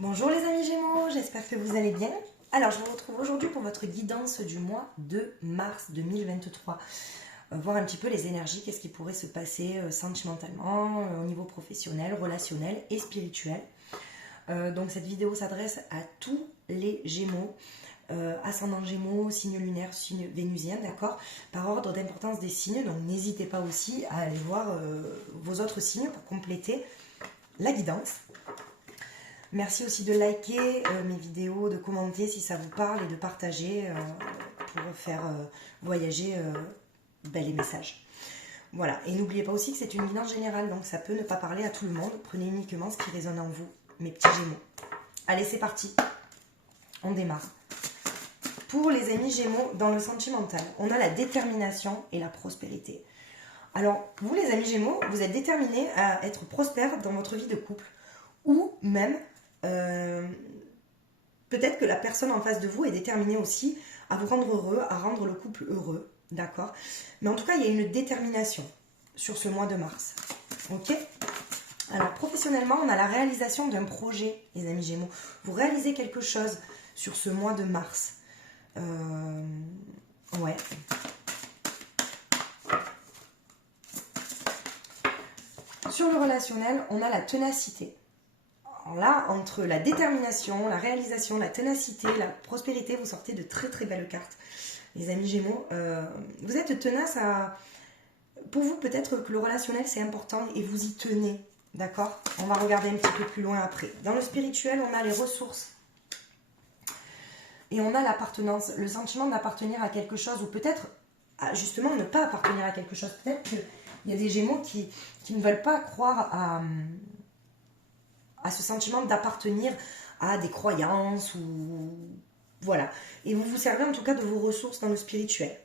Bonjour les amis Gémeaux, j'espère que vous allez bien. Alors je vous retrouve aujourd'hui pour votre guidance du mois de mars 2023. Voir un petit peu les énergies, qu'est-ce qui pourrait se passer sentimentalement, au niveau professionnel, relationnel et spirituel. Donc cette vidéo s'adresse à tous les Gémeaux, ascendant Gémeaux, signe lunaire, signe vénusien, d'accord, par ordre d'importance des signes. Donc n'hésitez pas aussi à aller voir vos autres signes pour compléter la guidance. Merci aussi de liker mes vidéos, de commenter si ça vous parle et de partager pour faire voyager les messages. Voilà, et n'oubliez pas aussi que c'est une guidance générale, donc ça peut ne pas parler à tout le monde. Prenez uniquement ce qui résonne en vous, mes petits Gémeaux. Allez, c'est parti, on démarre. Pour les amis Gémeaux, dans le sentimental, on a la détermination et la prospérité. Alors, vous les amis Gémeaux, vous êtes déterminés à être prospères dans votre vie de couple, ou même peut-être que la personne en face de vous est déterminée aussi à vous rendre heureux, à rendre le couple heureux, d'accord? Mais en tout cas, il y a une détermination sur ce mois de mars, ok? Alors, professionnellement, on a la réalisation d'un projet, les amis Gémeaux. Vous réalisez quelque chose sur ce mois de mars. Ouais. Sur le relationnel, on a la ténacité. Alors là, entre la détermination, la réalisation, la ténacité, la prospérité, vous sortez de très très belles cartes. Les amis Gémeaux, vous êtes tenace à... Pour vous, peut-être que le relationnel, c'est important et vous y tenez, d'accord? On va regarder un petit peu plus loin après. Dans le spirituel, on a les ressources. Et on a l'appartenance, le sentiment d'appartenir à quelque chose, ou peut-être, justement, ne pas appartenir à quelque chose. Peut-être qu'il y a des Gémeaux qui ne veulent pas croire à ce sentiment d'appartenir à des croyances ou voilà. Et vous vous servez en tout cas de vos ressources dans le spirituel.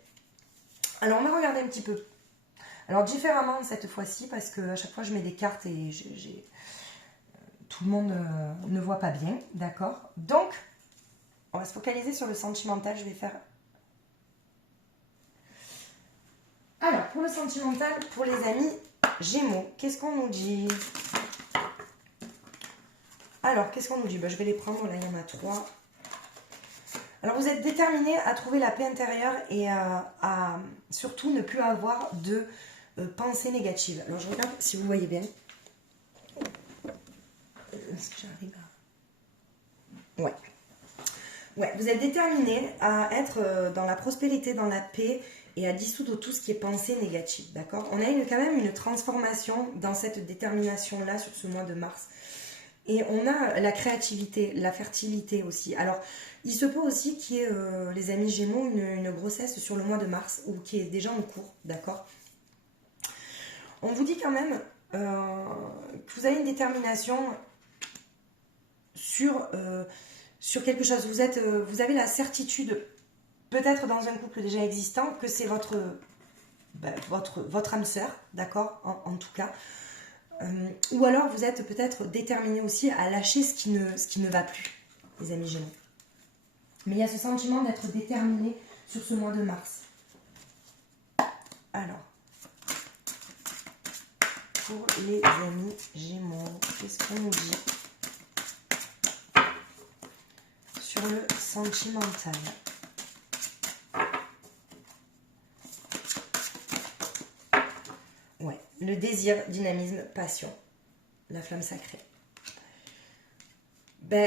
Alors on va regarder un petit peu. Alors différemment cette fois-ci parce que à chaque fois je mets des cartes et tout le monde ne voit pas bien, d'accord? Donc on va se focaliser sur le sentimental. Je vais faire. Alors pour le sentimental, pour les amis Gémeaux, qu'est-ce qu'on nous dit? Alors, qu'est-ce qu'on nous dit? Je vais les prendre, là il y en a 3. Alors, vous êtes déterminé à trouver la paix intérieure et à surtout ne plus avoir de pensées négatives. Alors, je regarde si vous voyez bien. Est-ce que j'arrive à... Ouais, vous êtes déterminé à être dans la prospérité, dans la paix et à dissoudre tout ce qui est pensée négative, d'accord? On a quand même une transformation dans cette détermination-là sur ce mois de mars. Et on a la créativité, la fertilité aussi. Alors, il se peut aussi qu'il y ait, les amis Gémeaux, une grossesse sur le mois de mars, ou qui est déjà en cours, d'accord? On vous dit quand même que vous avez une détermination sur quelque chose. Vous avez la certitude, peut-être dans un couple déjà existant, que c'est votre âme sœur, d'accord? En tout cas. Ou alors vous êtes peut-être déterminé aussi à lâcher ce qui ne va plus, les amis Gémeaux. Mais il y a ce sentiment d'être déterminé sur ce mois de mars. Alors, pour les amis Gémeaux, qu'est-ce qu'on nous dit sur le sentimental? Ouais, le désir, dynamisme, passion, la flamme sacrée.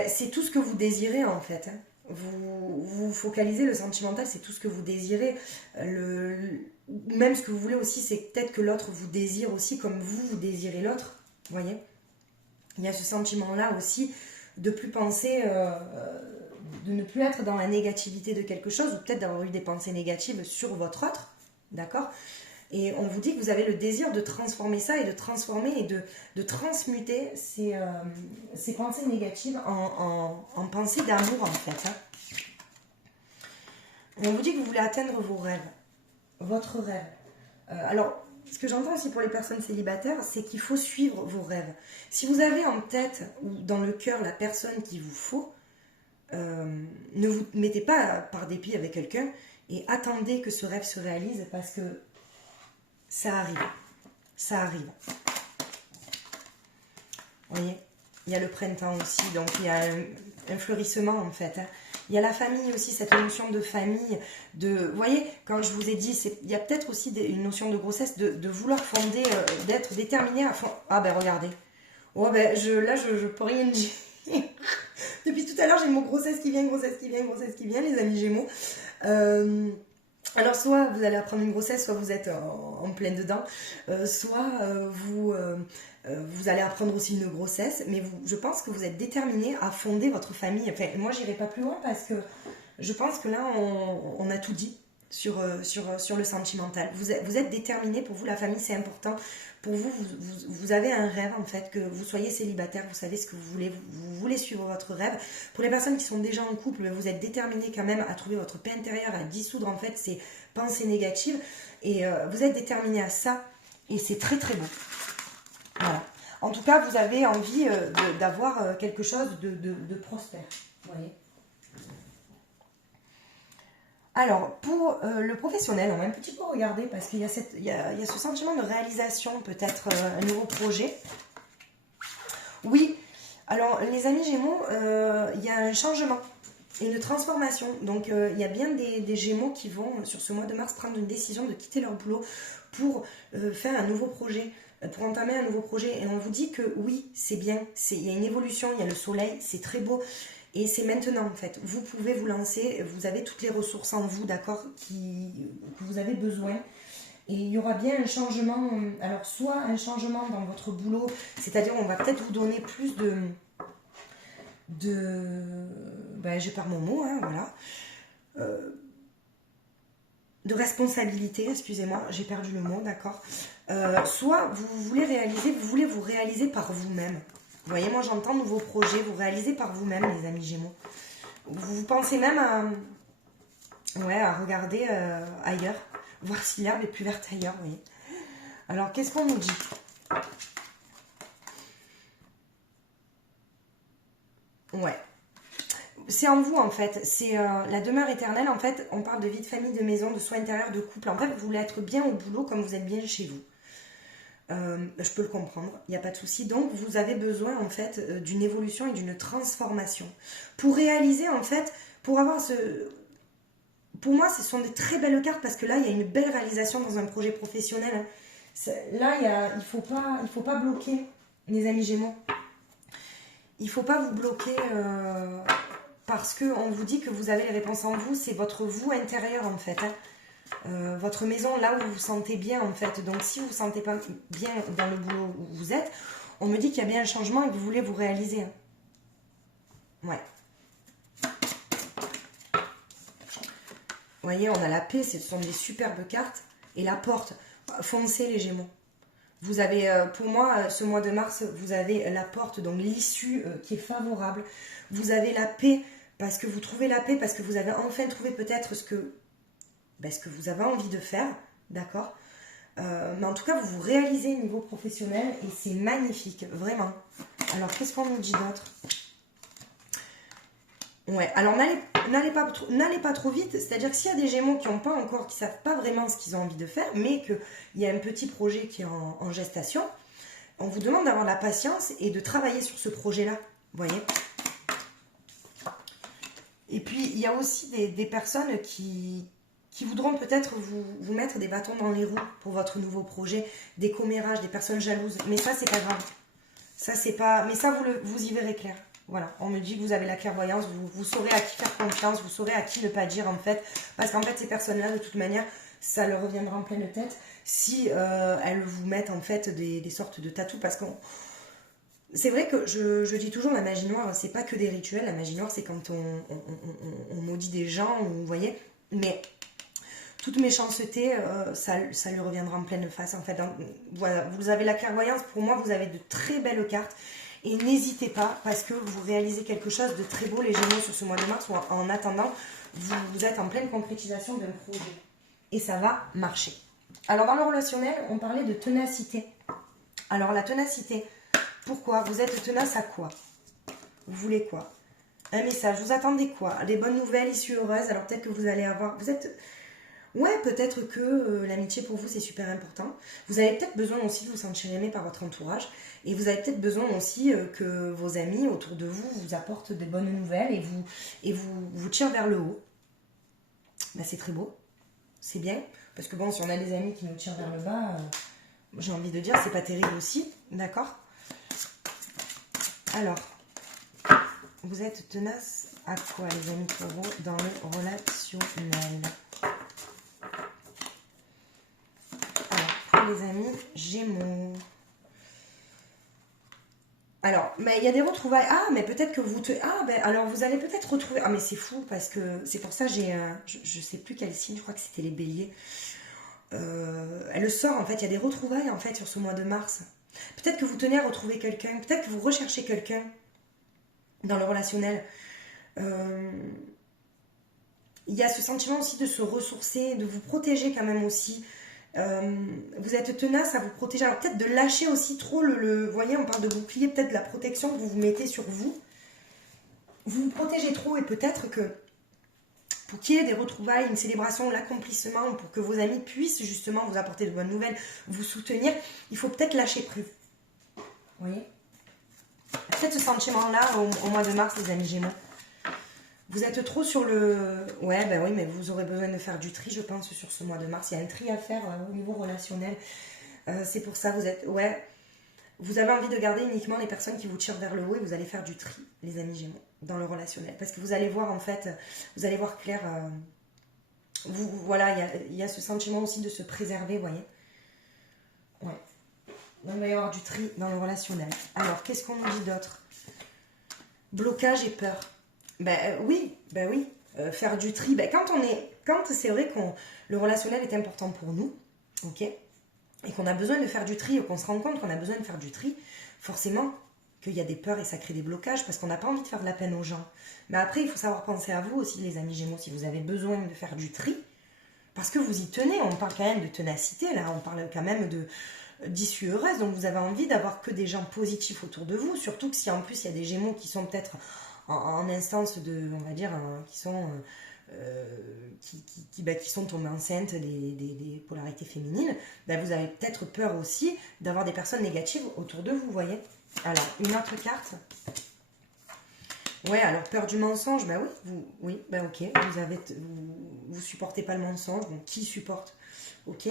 C'est tout ce que vous désirez en fait. Hein. Vous focalisez, le sentimental, c'est tout ce que vous désirez. Même ce que vous voulez aussi, c'est peut-être que l'autre vous désire aussi comme vous désirez l'autre. Vous voyez? Il y a ce sentiment-là aussi de plus penser, de ne plus être dans la négativité de quelque chose, ou peut-être d'avoir eu des pensées négatives sur votre autre. D'accord? Et on vous dit que vous avez le désir de transformer ça et de transformer et de transmuter ces pensées négatives en pensées d'amour en fait. Hein. Et on vous dit que vous voulez atteindre vos rêves, votre rêve. Alors, ce que j'entends aussi pour les personnes célibataires, c'est qu'il faut suivre vos rêves. Si vous avez en tête ou dans le cœur la personne qu'il vous faut, ne vous mettez pas par dépit avec quelqu'un et attendez que ce rêve se réalise parce que ça arrive. Ça arrive. Vous voyez? il y a le printemps aussi, donc il y a un fleurissement en fait. Hein. Il y a la famille aussi, cette notion de famille, vous voyez, quand je vous ai dit, il y a peut-être aussi une notion de grossesse, de vouloir fonder, d'être déterminé à fond. Ah ben regardez, oh, ben, là je peux rien dire. Depuis tout à l'heure, j'ai le mot grossesse qui vient, grossesse qui vient, grossesse qui vient, les amis Gémeaux. Alors soit vous allez apprendre une grossesse, soit vous êtes en plein dedans, soit vous allez apprendre aussi une grossesse, mais je pense que vous êtes déterminé à fonder votre famille. Enfin, moi, j'irai pas plus loin parce que je pense que là, on a tout dit sur le sentimental. Vous êtes déterminé, pour vous, la famille, c'est important. Pour vous, vous avez un rêve, en fait, que vous soyez célibataire, vous savez ce que vous voulez, vous voulez suivre votre rêve. Pour les personnes qui sont déjà en couple, vous êtes déterminé quand même à trouver votre paix intérieure, à dissoudre, en fait, ces pensées négatives. Et vous êtes déterminé à ça, et c'est très, très beau. Voilà. En tout cas, vous avez envie d'avoir quelque chose de prospère. Vous voyez. Alors, pour le professionnel, on va un petit peu regarder parce qu'il y a ce sentiment de réalisation, peut-être un nouveau projet. Oui, alors les amis Gémeaux, il y a un changement et une transformation. Donc, il y a bien des Gémeaux qui vont, sur ce mois de mars, prendre une décision de quitter leur boulot pour faire un nouveau projet, pour entamer un nouveau projet. Et on vous dit que oui, c'est bien, il y a une évolution, il y a le soleil, c'est très beau. Et c'est maintenant en fait, vous pouvez vous lancer, vous avez toutes les ressources en vous, d'accord, que vous avez besoin. Et il y aura bien un changement, alors soit un changement dans votre boulot, c'est-à-dire on va peut-être vous donner plus ben, je perds mon mot, hein, voilà, de responsabilité, excusez-moi, j'ai perdu le mot, d'accord. Soit vous voulez vous réaliser par vous-même. Vous voyez, moi j'entends nouveaux projets, vous réalisez par vous-même, les amis Gémeaux. Vous pensez même à regarder ailleurs, voir si l'herbe est plus verte ailleurs, vous voyez. Alors, qu'est-ce qu'on nous dit? Ouais. C'est en vous, en fait. C'est la demeure éternelle. En fait, on parle de vie de famille, de maison, de soins intérieurs, de couple. En fait, vous voulez être bien au boulot comme vous êtes bien chez vous. Je peux le comprendre, il n'y a pas de souci. Donc, vous avez besoin, en fait, d'une évolution et d'une transformation. Pour réaliser, en fait, pour avoir ce... Pour moi, ce sont des très belles cartes parce que là, il y a une belle réalisation dans un projet professionnel. Là, il faut pas bloquer, les amis Gémeaux. Il ne faut pas vous bloquer parce qu'on vous dit que vous avez les réponses en vous. C'est votre vous intérieur, en fait. Hein. Votre maison, là où vous vous sentez bien, en fait. Donc, si vous ne vous sentez pas bien dans le boulot où vous êtes, on me dit qu'il y a bien un changement et que vous voulez vous réaliser. Hein. Ouais. Vous voyez, on a la paix, ce sont des superbes cartes. Et la porte, foncez les Gémeaux. Vous avez, pour moi, ce mois de mars, vous avez la porte, donc l'issue qui est favorable. Vous avez la paix, parce que vous trouvez la paix, parce que vous avez enfin trouvé peut-être ce que vous avez envie de faire, d'accord. Mais en tout cas, vous vous réalisez au niveau professionnel et c'est magnifique, vraiment. Alors, qu'est-ce qu'on nous dit d'autre? Ouais, alors n'allez pas trop vite, c'est-à-dire que s'il y a des Gémeaux qui ne savent pas vraiment ce qu'ils ont envie de faire, mais qu'il y a un petit projet qui est en gestation, on vous demande d'avoir la patience et de travailler sur ce projet-là, vous voyez. Et puis, il y a aussi des personnes qui voudront peut-être vous mettre des bâtons dans les roues pour votre nouveau projet, des commérages, des personnes jalouses, mais ça, c'est pas grave. Ça, c'est pas... Mais ça, vous y verrez clair. Voilà, on me dit que vous avez la clairvoyance, vous saurez à qui faire confiance, vous saurez à qui ne pas dire en fait. Parce qu'en fait, ces personnes-là, de toute manière, ça leur reviendra en pleine tête si elles vous mettent en fait des sortes de tatous. Parce que c'est vrai que je dis toujours, la magie noire, c'est pas que des rituels. La magie noire, c'est quand on maudit des gens, vous voyez. Mais toute méchanceté, ça lui reviendra en pleine face en fait. Donc, voilà, vous avez la clairvoyance, pour moi, vous avez de très belles cartes. Et n'hésitez pas, parce que vous réalisez quelque chose de très beau, les Gémeaux, sur ce mois de mars, ou en attendant, vous êtes en pleine concrétisation d'un projet. Et ça va marcher. Alors, dans le relationnel, on parlait de ténacité. Alors, la ténacité, pourquoi? Vous êtes tenace à quoi? Vous voulez quoi? Un message, vous attendez quoi? Des bonnes nouvelles, issues heureuses. Alors, peut-être que vous allez avoir... Ouais, peut-être que l'amitié pour vous c'est super important. Vous avez peut-être besoin aussi de vous sentir aimé par votre entourage et vous avez peut-être besoin aussi que vos amis autour de vous vous apportent des bonnes nouvelles et vous tirent vers le haut. Bah, c'est très beau, c'est bien. Parce que bon, si on a des amis qui nous tirent vers le bas, j'ai envie de dire c'est pas terrible aussi, d'accord? Alors, vous êtes tenace à quoi les amis taureaux dans le relationnel? Les amis Gémeaux. Alors, mais il y a des retrouvailles. Ah, mais peut-être que vous te... Ah, ben alors vous allez peut-être retrouver... Ah, mais c'est fou parce que c'est pour ça j'ai... je sais plus quel signe, je crois que c'était les béliers. Elle sort en fait, il y a des retrouvailles en fait sur ce mois de mars. Peut-être que vous tenez à retrouver quelqu'un, peut-être que vous recherchez quelqu'un dans le relationnel. Il y a ce sentiment aussi de se ressourcer, de vous protéger quand même aussi. Vous êtes tenace à vous protéger. Alors peut-être de lâcher aussi trop vous voyez, on parle de bouclier, peut-être de la protection que vous vous mettez sur vous. Vous vous protégez trop et peut-être que pour qu'il y ait des retrouvailles, une célébration, l'accomplissement, pour que vos amis puissent justement vous apporter de bonnes nouvelles, vous soutenir, il faut peut-être lâcher prise. Vous voyez? Peut-être ce sentiment-là au mois de mars, les amis Gémeaux. Vous êtes trop sur le... Ouais, ben oui, mais vous aurez besoin de faire du tri, je pense, sur ce mois de mars. Il y a un tri à faire au niveau relationnel. C'est pour ça, vous êtes... Ouais, vous avez envie de garder uniquement les personnes qui vous tirent vers le haut et vous allez faire du tri, les amis Gémeaux, dans le relationnel. Parce que vous allez voir, en fait, vous allez voir clair... voilà, il y a ce sentiment aussi de se préserver, vous voyez. Ouais. Donc, il va y avoir du tri dans le relationnel. Alors, qu'est-ce qu'on nous dit d'autre? Blocage et peur. Ben oui. Faire du tri. Ben, quand c'est vrai que le relationnel est important pour nous, ok, et qu'on a besoin de faire du tri, ou qu'on se rend compte qu'on a besoin de faire du tri, forcément qu'il y a des peurs et ça crée des blocages parce qu'on n'a pas envie de faire de la peine aux gens. Mais après, il faut savoir penser à vous aussi, les amis Gémeaux, si vous avez besoin de faire du tri, parce que vous y tenez. On parle quand même de ténacité, là, on parle quand même d'issue heureuse, donc vous avez envie d'avoir que des gens positifs autour de vous, surtout que si en plus il y a des Gémeaux qui sont peut-être en instance de, on va dire, qui sont qui sont tombées enceintes des polarités féminines, ben vous avez peut-être peur aussi d'avoir des personnes négatives autour de vous, vous voyez. Alors, une autre carte. Ouais, alors peur du mensonge, ben oui, ben ok, vous supportez pas le mensonge, donc qui supporte? Ok.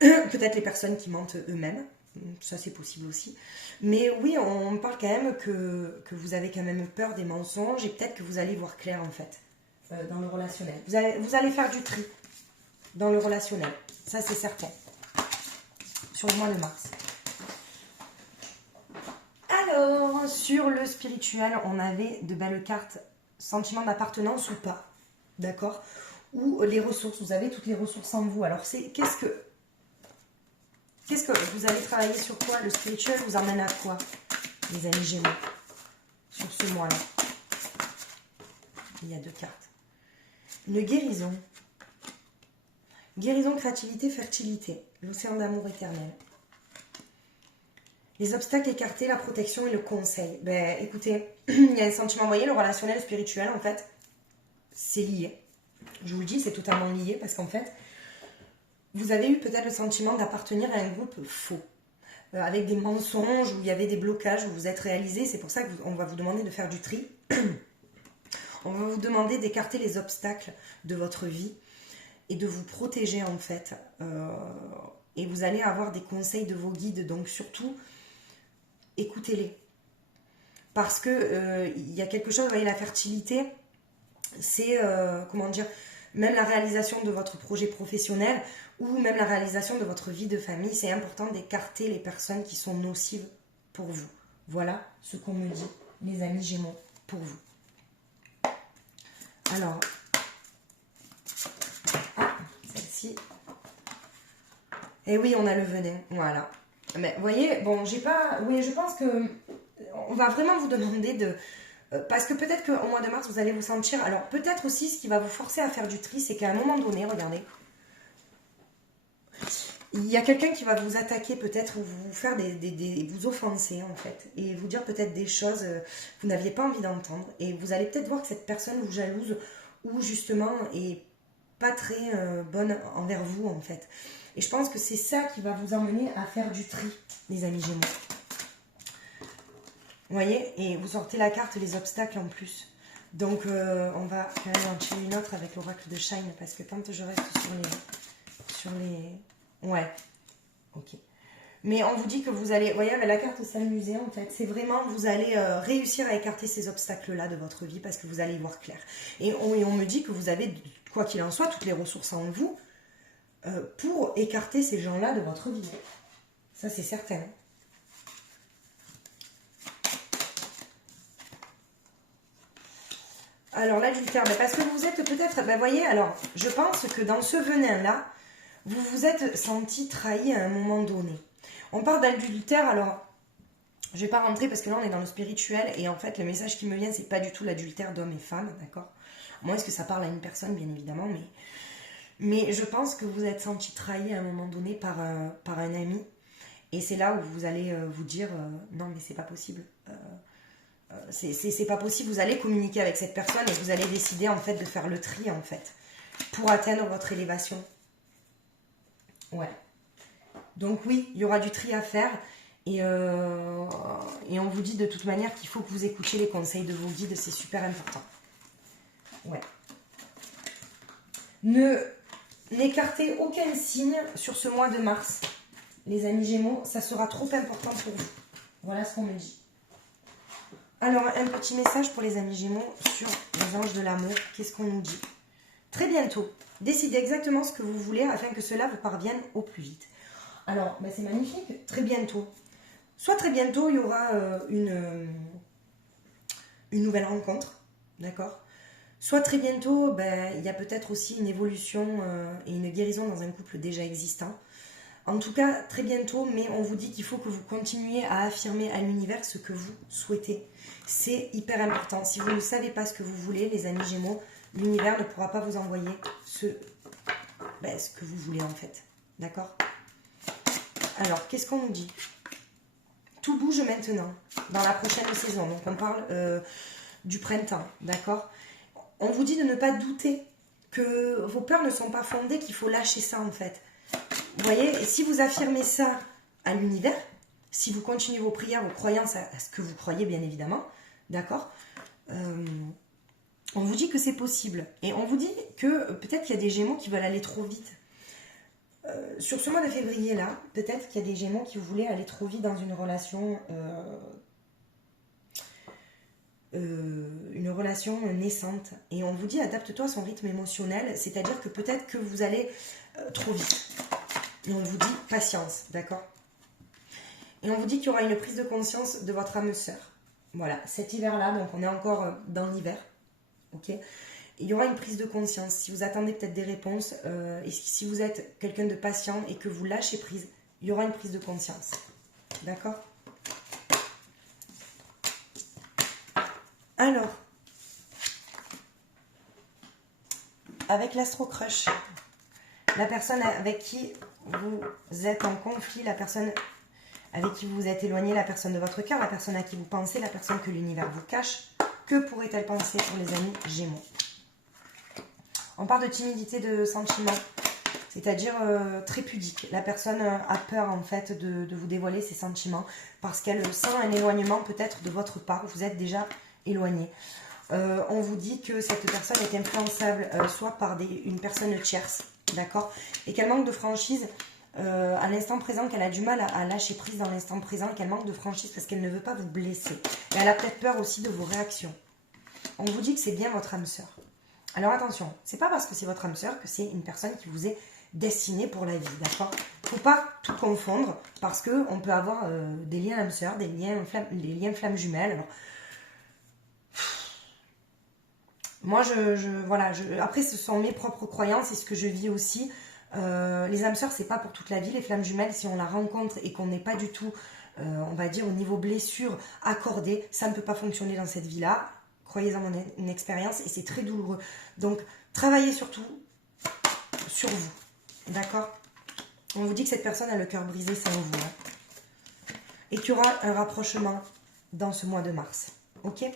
Peut-être les personnes qui mentent eux-mêmes, ça c'est possible aussi. Mais oui, on parle quand même que vous avez quand même peur des mensonges et peut-être que vous allez voir clair en fait dans le relationnel. Vous allez faire du tri dans le relationnel, ça c'est certain, sur le mois de mars. Alors, sur le spirituel, on avait de belles cartes, sentiment d'appartenance ou pas, d'accord? Ou les ressources, vous avez toutes les ressources en vous. Alors, qu'est-ce que vous allez travailler sur quoi? Le spirituel vous emmène à quoi, les amis Gémeaux, sur ce mois-là? Il y a deux cartes. Une guérison. Guérison, créativité, fertilité. L'océan d'amour éternel. Les obstacles écartés, la protection et le conseil. Ben, écoutez, il y a un sentiment, vous voyez, le relationnel, le spirituel, en fait, c'est lié. Je vous le dis, c'est totalement lié parce qu'en fait, vous avez eu peut-être le sentiment d'appartenir à un groupe faux, avec des mensonges, où il y avait des blocages, où vous êtes réalisé. C'est pour ça qu'on va vous demander de faire du tri. On va vous demander d'écarter les obstacles de votre vie et de vous protéger, en fait. Et vous allez avoir des conseils de vos guides, donc surtout, écoutez-les. Parce que il y a quelque chose, vous voyez, la fertilité, c'est, comment dire, même la réalisation de votre projet professionnel ou même la réalisation de votre vie de famille, c'est important d'écarter les personnes qui sont nocives pour vous. Voilà ce qu'on me dit, les amis Gémeaux, pour vous. Alors, celle-ci. Et oui, on a le venin, voilà. Mais vous voyez, bon, j'ai pas... Oui, je pense que on va vraiment vous demander de... parce que peut-être qu'au mois de mars, vous allez vous sentir... Alors, peut-être aussi, ce qui va vous forcer à faire du tri, c'est qu'à un moment donné, regardez, il y a quelqu'un qui va vous attaquer peut-être ou vous faire vous offenser, en fait. Et vous dire peut-être des choses que vous n'aviez pas envie d'entendre. Et vous allez peut-être voir que cette personne vous jalouse ou justement est pas très bonne envers vous en fait. Et je pense que c'est ça qui va vous emmener à faire du tri, les amis Gémeaux. Vous voyez? Et vous sortez la carte les obstacles en plus. Donc on va quand même en tirer une autre avec l'oracle de Shine, parce que quand je reste sur les... Ouais, ok. Mais on vous dit que vous allez, vous voyez, avec la carte s'amuser en fait, c'est vraiment, vous allez réussir à écarter ces obstacles-là de votre vie parce que vous allez y voir clair. Et on me dit que vous avez, quoi qu'il en soit, toutes les ressources en vous pour écarter ces gens-là de votre vie. Ça, c'est certain. Alors, l'adultère, parce que vous êtes peut-être, vous voyez, alors, je pense que dans ce venin-là, vous vous êtes senti trahi à un moment donné. On parle d'adultère, alors, je ne vais pas rentrer parce que là, on est dans le spirituel, et en fait, le message qui me vient, c'est pas du tout l'adultère d'hommes et femmes, d'accord? Moi, est-ce que ça parle à une personne, bien évidemment, mais je pense que vous êtes senti trahi à un moment donné par un ami, et c'est là où vous allez vous dire, non, mais c'est pas possible. C'est pas possible, vous allez communiquer avec cette personne et vous allez décider en fait de faire le tri en fait pour atteindre votre élévation. Ouais. Donc oui, il y aura du tri à faire et on vous dit de toute manière qu'il faut que vous écoutiez les conseils de vos guides, c'est super important. Ouais. N'écartez aucun signe sur ce mois de mars, les amis Gémeaux, ça sera trop important pour vous. Voilà ce qu'on me dit. Alors, un petit message pour les amis Gémeaux sur les anges de l'amour. Qu'est-ce qu'on nous dit? Très bientôt, décidez exactement ce que vous voulez afin que cela vous parvienne au plus vite. Alors, c'est magnifique. Très bientôt. Soit très bientôt, il y aura une nouvelle rencontre. D'accord? Soit très bientôt, il y a peut-être aussi une évolution et une guérison dans un couple déjà existant. En tout cas, très bientôt, mais on vous dit qu'il faut que vous continuiez à affirmer à l'univers ce que vous souhaitez. C'est hyper important. Si vous ne savez pas ce que vous voulez, les amis Gémeaux, l'univers ne pourra pas vous envoyer ce que vous voulez en fait. D'accord? Alors, qu'est-ce qu'on nous dit? Tout bouge maintenant, dans la prochaine saison. Donc, on parle du printemps, d'accord? On vous dit de ne pas douter, que vos peurs ne sont pas fondées, qu'il faut lâcher ça en fait. Vous voyez, et si vous affirmez ça à l'univers, si vous continuez vos prières, vos croyances à ce que vous croyez, bien évidemment, d'accord, on vous dit que c'est possible. Et on vous dit que peut-être qu'il y a des Gémeaux qui veulent aller trop vite. Sur ce mois de février-là, peut-être qu'il y a des Gémeaux qui voulaient aller trop vite dans une relation naissante. Et on vous dit, adapte-toi à son rythme émotionnel, c'est-à-dire que peut-être que vous allez trop vite. Et on vous dit patience, d'accord? Et on vous dit qu'il y aura une prise de conscience de votre âme sœur. Voilà, cet hiver-là, donc on est encore dans l'hiver, ok? Il y aura une prise de conscience. Si vous attendez peut-être des réponses, et si vous êtes quelqu'un de patient et que vous lâchez prise, il y aura une prise de conscience, d'accord? Alors, avec l'Astro Crush, la personne avec qui vous êtes en conflit, la personne avec qui vous vous êtes éloigné, la personne de votre cœur, la personne à qui vous pensez, la personne que l'univers vous cache, que pourrait-elle penser pour les amis Gémeaux? On parle de timidité de sentiment, c'est-à-dire très pudique. La personne a peur en fait de vous dévoiler ses sentiments parce qu'elle sent un éloignement peut-être de votre part, vous êtes déjà éloigné. On vous dit que cette personne est influençable soit par une personne tierce, d'accord, et qu'elle manque de franchise à l'instant présent, qu'elle a du mal à lâcher prise dans l'instant présent, qu'elle manque de franchise parce qu'elle ne veut pas vous blesser. Et elle a peut-être peur aussi de vos réactions. On vous dit que c'est bien votre âme sœur. Alors attention, c'est pas parce que c'est votre âme sœur que c'est une personne qui vous est destinée pour la vie, d'accord? Faut pas tout confondre parce que on peut avoir des liens âme sœur, des liens flammes jumelles. Alors, moi, voilà, après, ce sont mes propres croyances et ce que je vis aussi. Les âmes sœurs, c'est pas pour toute la vie. Les flammes jumelles, si on la rencontre et qu'on n'est pas du tout, on va dire, au niveau blessure accordé, ça ne peut pas fonctionner dans cette vie-là. Croyez-en mon expérience et c'est très douloureux. Donc, travaillez surtout sur vous. D'accord? On vous dit que cette personne a le cœur brisé sans vous. Hein, et qu'il y aura un rapprochement dans ce mois de mars. Ok?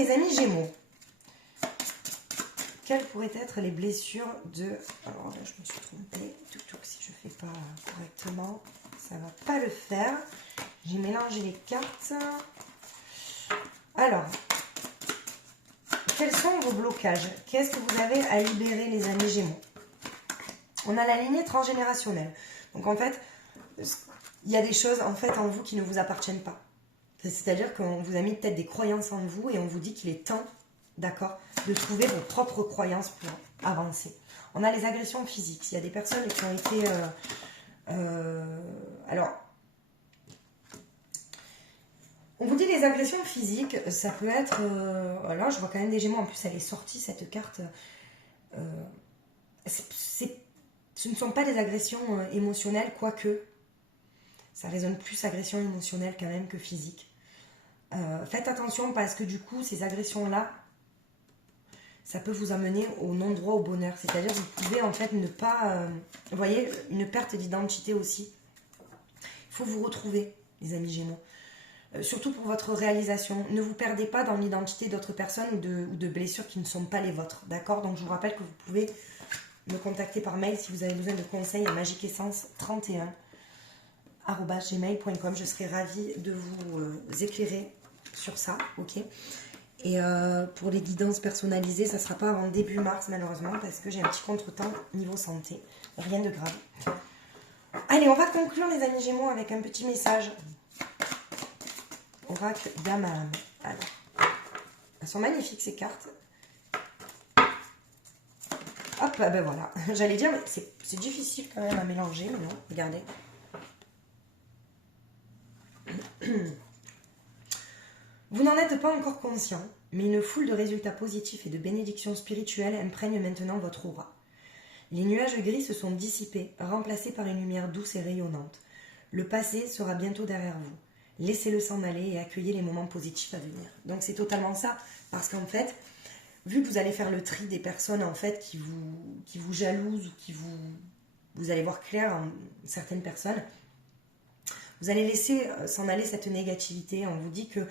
les amis Gémeaux, quelles pourraient être les blessures de... Alors là, je me suis trompée. Si je ne fais pas correctement, ça ne va pas le faire. J'ai mélangé les cartes. Alors, quels sont vos blocages? Qu'est-ce que vous avez à libérer, les amis Gémeaux? On a la lignée transgénérationnelle. Donc, en fait, il y a des choses en fait en vous qui ne vous appartiennent pas. C'est-à-dire qu'on vous a mis peut-être des croyances en vous et on vous dit qu'il est temps, d'accord, de trouver vos propres croyances pour avancer. On a les agressions physiques. Il y a des personnes qui ont été... alors, on vous dit les agressions physiques, ça peut être... là, je vois quand même des Gémeaux. En plus, elle est sortie, cette carte. Ce ne sont pas des agressions émotionnelles, quoique. Ça résonne plus agression émotionnelle quand même que physique. Faites attention parce que du coup, ces agressions-là, ça peut vous amener au non-droit au bonheur. C'est-à-dire que vous pouvez en fait ne pas... vous voyez, une perte d'identité aussi. Il faut vous retrouver, les amis Gémeaux. Surtout pour votre réalisation. Ne vous perdez pas dans l'identité d'autres personnes ou de blessures qui ne sont pas les vôtres. D'accord? Donc je vous rappelle que vous pouvez me contacter par mail si vous avez besoin de conseils à magiqueessence31@gmail.com. Je serai ravie de vous éclairer sur ça, ok? Et pour les guidances personnalisées, ça ne sera pas avant début mars malheureusement parce que j'ai un petit contretemps niveau santé. Rien de grave. Allez, on va conclure les amis Gémeaux avec un petit message. Oracle Yamaha. Alors, elles sont magnifiques ces cartes. Hop, ben voilà. J'allais dire, mais c'est difficile quand même à mélanger, mais non, regardez. Vous n'en êtes pas encore conscient, mais une foule de résultats positifs et de bénédictions spirituelles imprègne maintenant votre aura. Les nuages gris se sont dissipés, remplacés par une lumière douce et rayonnante. Le passé sera bientôt derrière vous. Laissez-le s'en aller et accueillez les moments positifs à venir. Donc c'est totalement ça, parce qu'en fait, vu que vous allez faire le tri des personnes en fait qui vous jalousent ou vous allez voir clair en certaines personnes, vous allez laisser s'en aller cette négativité. On vous dit que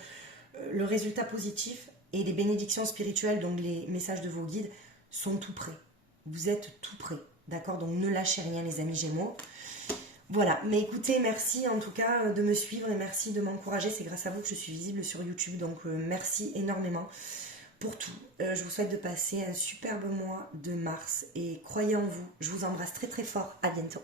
le résultat positif et les bénédictions spirituelles, donc les messages de vos guides, sont tout prêts. Vous êtes tout prêts, d'accord? Donc ne lâchez rien les amis Gémeaux. Voilà, mais écoutez, merci en tout cas de me suivre et merci de m'encourager. C'est grâce à vous que je suis visible sur YouTube, donc merci énormément pour tout. Je vous souhaite de passer un superbe mois de mars et croyez en vous. Je vous embrasse très très fort. À bientôt.